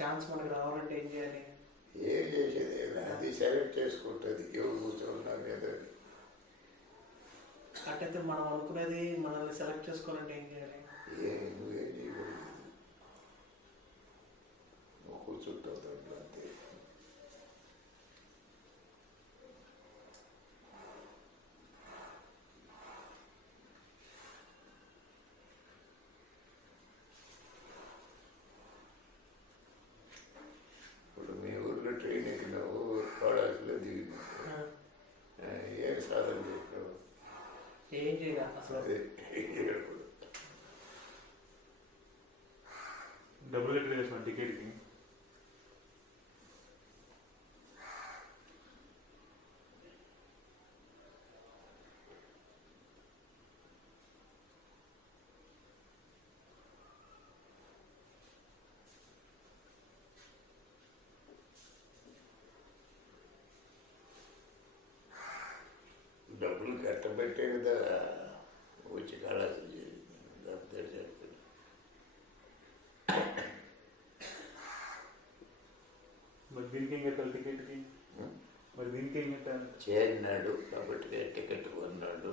Chance మనకు రావాలంటే ఏం చేయాలి? ఏం చేసేది అది సెలెక్ట్ చేసుకుంటుంది ఎవరు కూర్చోన్నారు కదా. అట్టయితే మనం అనుకునేది మనల్ని సెలెక్ట్ చేసుకోవాలంటే ఏం చేయాలి? నువ్వేం చేయకూడదు, నువ్వు కూర్చుంటావు దాంట్లో అంతే. ఇప్పుడు మీ ఊర్లో ట్రైన్ ఎక్కినావు, కోడాసులో దిగినావు, ఏం సాధన చేసినావు? ఏం చేయాలి అసలు? డబ్బులు ఎట్లా చేసిన టికెట్కి? డబ్బులు కట్టబట్టే కదా వచ్చి కళాశాల మరి దీనికి ఏం కట్టాలి టికెట్కి? మరి దీనికి ఏం కట్టాలి? చేరినాడు కాబట్టి టికెట్ కొన్నాడు,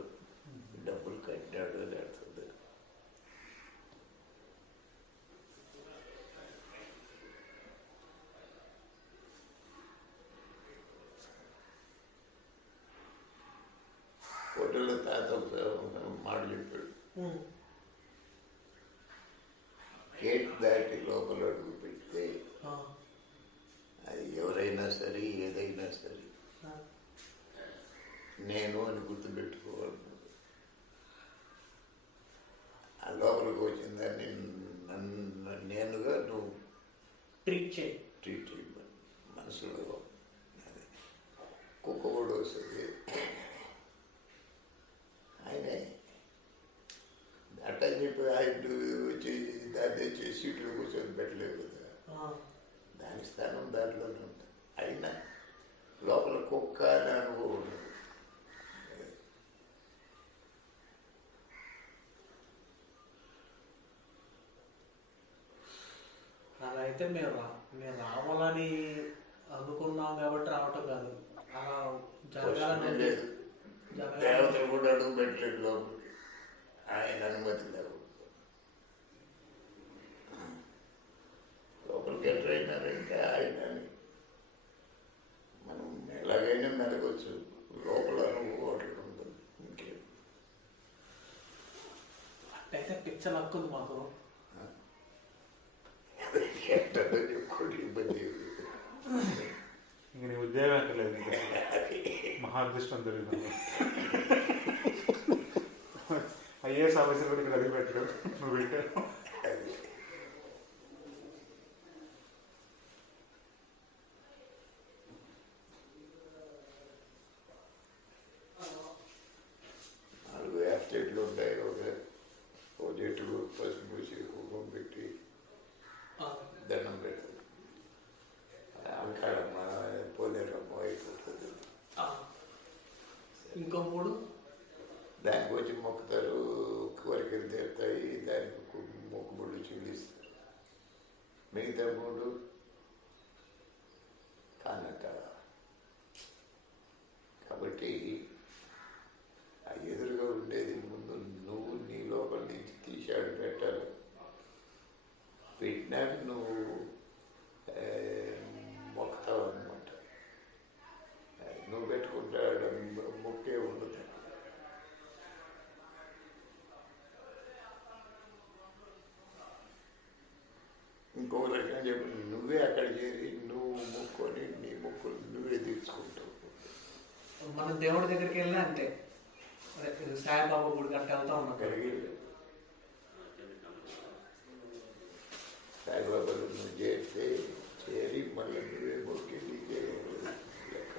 డబ్బులు కట్టాడు అని అర్థం. హోటల్లో తాత మాట చెప్పాడు, గేట్ దాటి లోపల అడుగు పెడితే అది ఎవరైనా సరే ఏదైనా సరే నేను అని గుర్తుపెట్టుకోవాలి. ఆ లోపలికి వచ్చిన దాన్ని నేనుగా నువ్వు ట్రీట్ చేయి. మనసులో కుక్క కూడా వస్తుంది, ఆయనే అట్టా చెప్పి ఆయన వచ్చి దాన్ని చేసి సీట్లో కూర్చొని పెట్టలేదు కదా, దాని స్థానం దాంట్లోనే ఉంటుంది. అయినా లోపల కుక్క అని అనుభవం ఉండదు. అలా అయితే మేము రావాలని అనుకున్నాం కాబట్టి రావటం కాదు, అలా జరగాలని లేదు. దేవతలు కూడా అడుగు పెట్టలేదు లోపలికి, ఆయన అనుమతి లేవు. లోపలికి ఎంటర్ ఇంకా ఆయన మనం ఎలాగైనా మెలగొచ్చు, లోపల అనుభవం అట్లా ఉంటుంది. ఇంకేం అట్టయితే పిక్చర్ హక్కుంది మాకు. ఎంతో చెప్పుకోండి, ఇబ్బంది ఇంక నీ ఉద్యోగం ఎక్కలేదు, మహా అదృష్టం దొరికింది. ఐఏఎస్ ఆఫీసర్ కూడా ఇక్కడ అడిగి పెట్టాడు, నువ్వు పెట్టావు. నాలుగు యాప్లెట్లు ఉంటాయి, ఒక చెట్టు పసుపు పూసి కుంకుమ పెట్టి దండం పెడుతుంది. అంకాడమ్మ పోలేరమ్మ అయిపోతుంది. ఇంకో 3 దానికి వచ్చి మొక్కుతారు, కోరికలు తీరుతాయి, దానికి మొక్కుబడులు చెల్లిస్తారు. మిగతా 3 కానట్ట. కాబట్టి ఆ ఎదురుగా ఉండేది ముందు నువ్వు నీ లోపల నుంచి తీసాడు పెట్టాలి. పెట్టినాక నువ్వు మొక్కుతావు అనమాట. నువ్వు పెట్టుకుంటాడు మొక్కే ఉండదు. ఇంకొక రకంగా చెప్పి నువ్వే అక్కడ చేరి నువ్వు మొక్కొని నీ మొక్కులు నువ్వే తీర్చుకుంటావు. మనం దేవుడి దగ్గరికి వెళ్ళినా అంతే, సాయిబాబా గుడి గట్ట వెళ్తా ఉన్నాం. అక్కడికి సాయిబాబాలు నువ్వు చేస్తే చేరి మళ్ళీ నువ్వే మొక్కి నీకే లెక్క.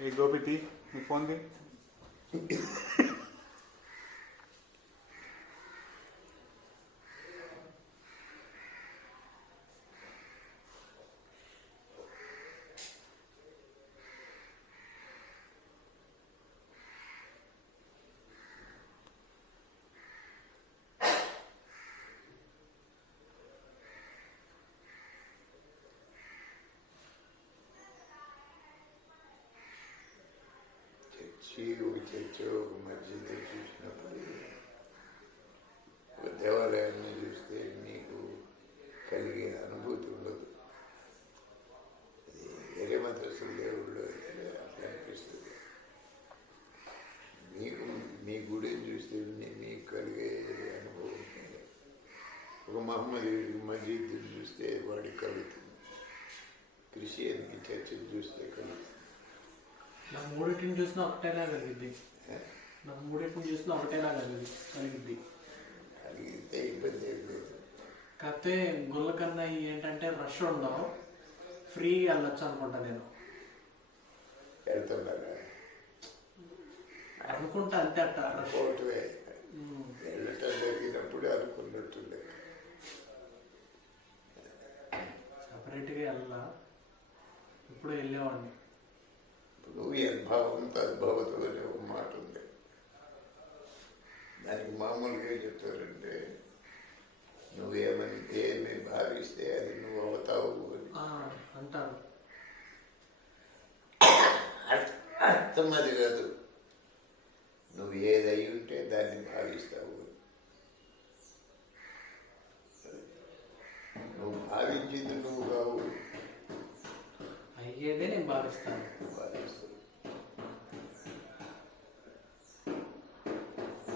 ఏ గోపితి నీ ఫోన్ది వచ్చి ఒక చర్చ ఒక మధ్యలో చూసినప్పుడు ఒక దేవాలయాన్ని చూస్తే నీకు కలిగే అనుభూతి ఉండదు. అది వేరే మతస్థుల దేవుళ్ళు అట్లా అనిపిస్తుంది. మీకు మీ గుడిని చూస్తే మీకు కలిగే అనుభవం ఉంటుంది. ఒక మహమ్మదీయుడికి మస్జిద్ చూస్తే వాడికి కలుగుతుంది, క్రిస్టియన్కి చర్చిని చూస్తే కలుగుతుంది. నా మూడింటిని చూసినా ఒకటేలా కలిగిద్ది. నా మూడింటిని చూసినా ఒకటేలా కలిగిద్ది. కలిగితే ఇబ్బంది ఏం లేదు. కాకపోతే గుళ్ళ కన్నా ఏంటంటే రష్ ఉండవు, ఫ్రీ వెళ్ళొచ్చు అనుకుంటా. నేను వెళ్తున్నారా అనుకుంటా అంతే అట్ట రష్. అనుకోవటమే, వెళ్ళటం జరిగినప్పుడు అనుకున్నట్టు లెక్క. సపరేట్గా వెళ్ళా, ఇప్పుడు వెళ్ళేవాడిని. నువ్వు యద్భావం తద్భవతు అనే ఒక మాట ఉంది. దానికి మామూలుగా చెప్తారంటే ఏమి భావిస్తే అది నువ్వు అవుతావు అని అంటారు. అర్థం అది కాదు, నువ్వు ఏదై ఉంటే దాన్ని భావిస్తావు. నువ్వు భావించింది నువ్వు కావు, అయ్యేదే నేను భావిస్తాను. భావిస్తావు.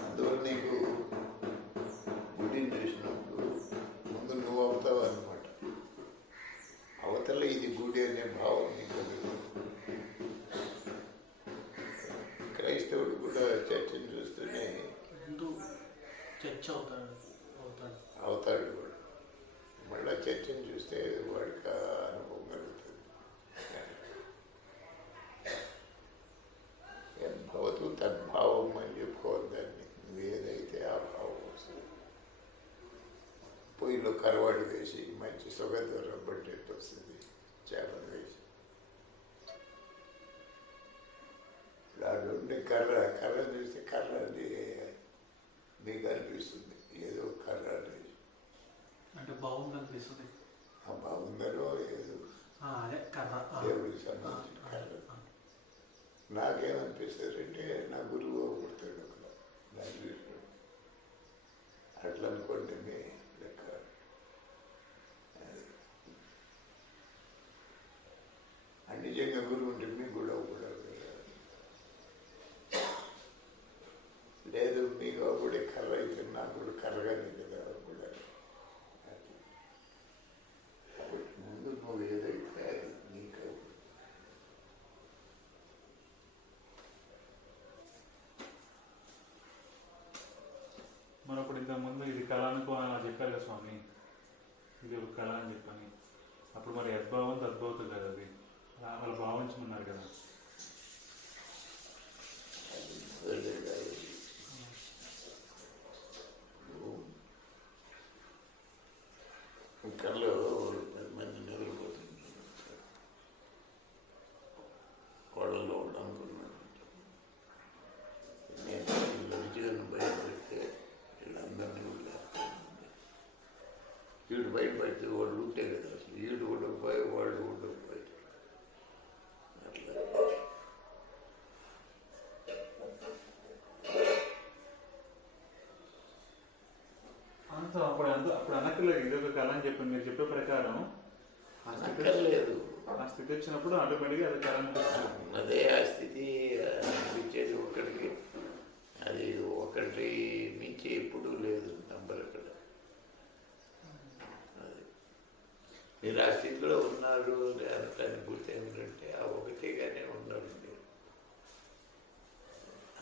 అందువల్ల నీకు గుడిని చూసినప్పుడు ముందు నువ్వు అవుతావు అన్నమాట. అవతల ఇది గుడి అనే భావం నీకు కలుగుతుంది. క్రైస్తవుడు కూడా చర్చను చూస్తూనే ముందు చర్చ అవుతాడు కూడా. మళ్ళా చర్చను చూస్తే వాడికి ఆ అనుభవం కలుగుతుంది. భవతు తద్భావం అని చెప్పుకోవాలి దాన్ని. నువ్వు ఏదైతే ఆ భావం వస్తుంది. పొయ్యిలో కరవాడు వేసి మంచి సుగంధం రబ్బట్టేట్టు వస్తుంది, చేపలు వేసి దాంట్లో ఉండే కర్ర చూస్తే కర్ర అది మీకు అనిపిస్తుంది ఏదో కర్ర అనేది. అంటే బాగుంది అనిపిస్తుంది. ఆ బాగుందనో ఏదో అదే కర్ర, దేవుడికి సంబంధించిన కర్ర. నాకేమనిపిస్తుంది అంటే నా గురువు పుడతాడు అక్కడ దాని చూసినప్పుడు. అట్లా అనుకోండి మీ లెక్క. నిజంగా గురువు ఉంటే మీకు కూడా కూడా లేదు, మీకు అప్పుడే కర్ర అయితే నాకు కూడా కర్రగానే కదా కూడా. ముందు నువ్వు ఏదైతే అది నీకు. మరి అప్పుడు ఇంతకుముందు ఇది కళ అనుకో అని చెప్పారు కదా స్వామి, ఇది ఒక కళ అని చెప్పని. అప్పుడు మరి యద్భావం తద్భవతు కదా, అది వాళ్ళు భావించమన్నారు కదా. కళ్ళు 10 మంది నిద్రపోతుంది, కోళ్ళలో ఉండనుకున్నాను. నేను వీళ్ళు విజయాన్ని బయటపెడితే వీళ్ళందరినీ వదిలేస్తాను. వీడు బయటపెడితే వాళ్ళు ఉంటే కదా, అసలు వీడు ఉండకపోయి వాళ్ళు ఉండకపోయి అట్లా. అప్పుడు అనక్కర్లేదు, ఇది ఒక కళ అని చెప్పి మీరు చెప్పే ప్రకారం అనక్కర్లేదు. ఆ స్థితి వచ్చినప్పుడు ఆటోమేటిక్గా అది కళ అనిపిస్తుంది. అదే ఆ స్థితి అనిపించేది ఒకటికి, అది ఒకటి మించి ఎప్పుడూ లేదు నంబర్ అక్కడ. అది మీరు ఆ స్థితిలో ఉన్నారు దానికి అనుభూతి ఏమిటంటే ఆ ఒకటిగానే ఉన్నారు మీరు.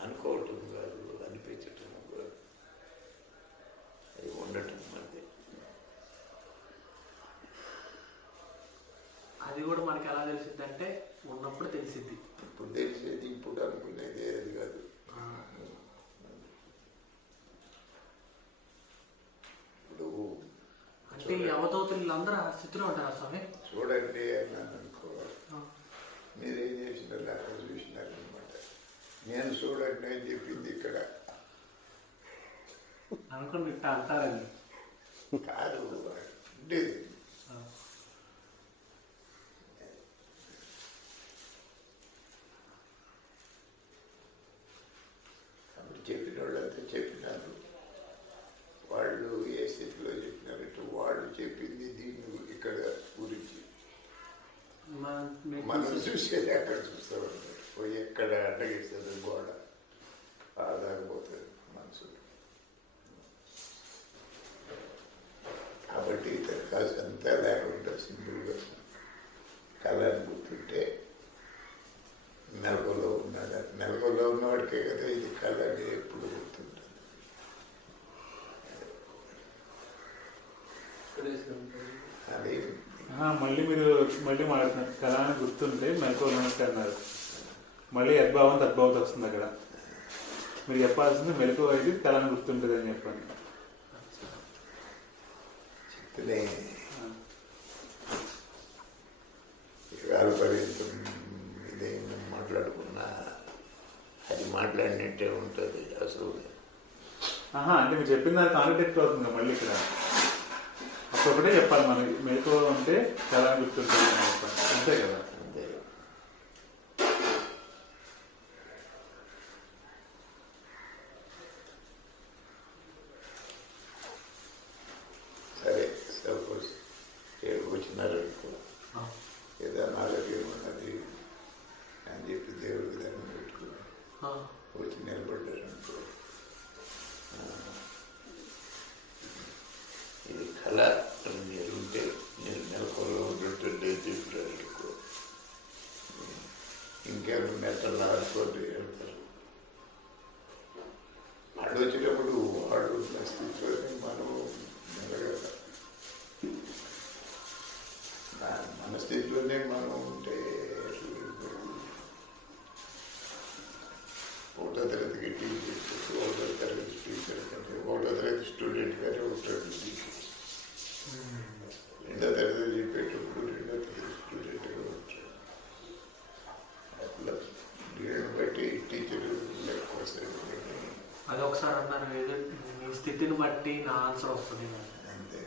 అనుకోవటం కాదు, అనిపించటం కాదు, అది ఉండటం మధ్య. అది కూడా మనకి ఎలా తెలిసిద్ది అంటే ఉన్నప్పుడు తెలిసిద్ది. ఇప్పుడు తెలిసేది ఇప్పుడు అనుకునేది అది కాదు. ఇప్పుడు అంటే ఈ అవధూతులు అందరూ ఆ స్థితిలో ఉంటారు స్వామి. చూడండి అన్నాను అనుకో, మీరేం చేసినారు అక్కడ చూసినారు అనమాట. నేను చూడండి అని చెప్పింది ఇక్కడ అనుకుని ఇట్లా అంటారని కాదు ఉండేది. చూసేది అక్కడ చూస్తూ ఉంటారు. పోయి ఎక్కడ అడ్డగిస్తుంది గోడ ఆదాకపోతుంది మనసు. కాబట్టి దరఖాస్తు అంతా లేకుండా సింపుల్గా కళని గుర్తుంటే మెలకులో ఉన్నాడు. మెలకులో ఉన్నవాడికే కదా ఇది కళ అని ఎప్పుడు గుర్తుంటుంది. అది మళ్ళీ మీరు మళ్ళీ మాట్లాడుతున్నారు కళ అని గుర్తుంటే మెలకువన్నట్టు అన్నారు. మళ్ళీ యద్భావం తద్భావత వస్తుంది అక్కడ. మీరు చెప్పాల్సింది మెలకువ అయితే కళ అని గుర్తుంటుంది అని చెప్పండి. చెప్తేనే పర్యంతం ఇదేమి మాట్లాడుకున్నా అది మాట్లాడినట్టే ఉంటుంది అసలు. అంటే మీరు చెప్పిన దానికి కాంట్రాడిక్ట్ అవుతుంది కదా మళ్ళీ ఇక్కడ. అప్పుడొకటే చెప్పాలి మనకి మెలకువ ఉంటే కళ అని గుర్తుంటుంది అని చెప్పండి, అంతే కదా. అంతే. సరే సపోజ్ వచ్చినారనుకో, ఏదో ఆరోగ్యం ఉన్నది అని చెప్పి దేవుడికి దండం పెట్టుకుని వచ్చి నిలబడ్డారనుకో, ఇది కళ అని మీరుంటే నేను నెలకొల్లో ఉంటుండే చెప్పారనుకో, ఇంకేమైనా మెట్టలు ఆడుకోండి వెళ్తారు. వాళ్ళు వచ్చినప్పుడు వాళ్ళు స్థితిలోనే మనం నిలగల మన స్థితిలోనే మనం ఉంటే ఒకటో తరగతికి టీచర్, ఒకటో తరగతి టీచర్ కంటే ఒకటో తరగతి స్టూడెంట్ కానీ ఒకటో టీచర్, రెండో తరగతి చెప్పేటప్పుడు రెండో తరగతి స్టూడెంట్గా ఉంటారు. అట్లా దీన్ని బట్టి టీచర్ లెక్క వస్తాయి. అది ఒకసారి అన్నారు, ఏదో మీ స్థితిని బట్టి నా ఆన్సర్ వస్తుంది. అంతే.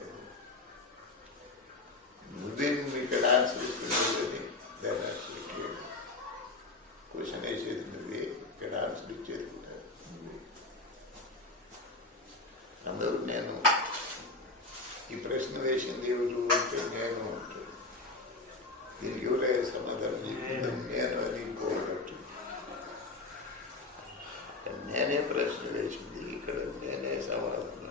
నువ్వే ఇక్కడ ఆన్సర్ ఇస్తున్నది, దాని ఆన్సర్ ఇచ్చేది. క్వశ్చన్ వేసేది నువ్వే, ఇక్కడ ఆన్సర్ ఇచ్చేది కూడా నువ్వే. అందరూ నేను ఈ ప్రశ్న వేసింది ఎవరు అంటే నేను ఉంటాను, దీనికి ఎవరైనా సమాధానం చెప్పింది నేను అని ఇంకోటి. నేనే ప్రశ్న వేసింది, ఇక్కడ నేనే సమాధానం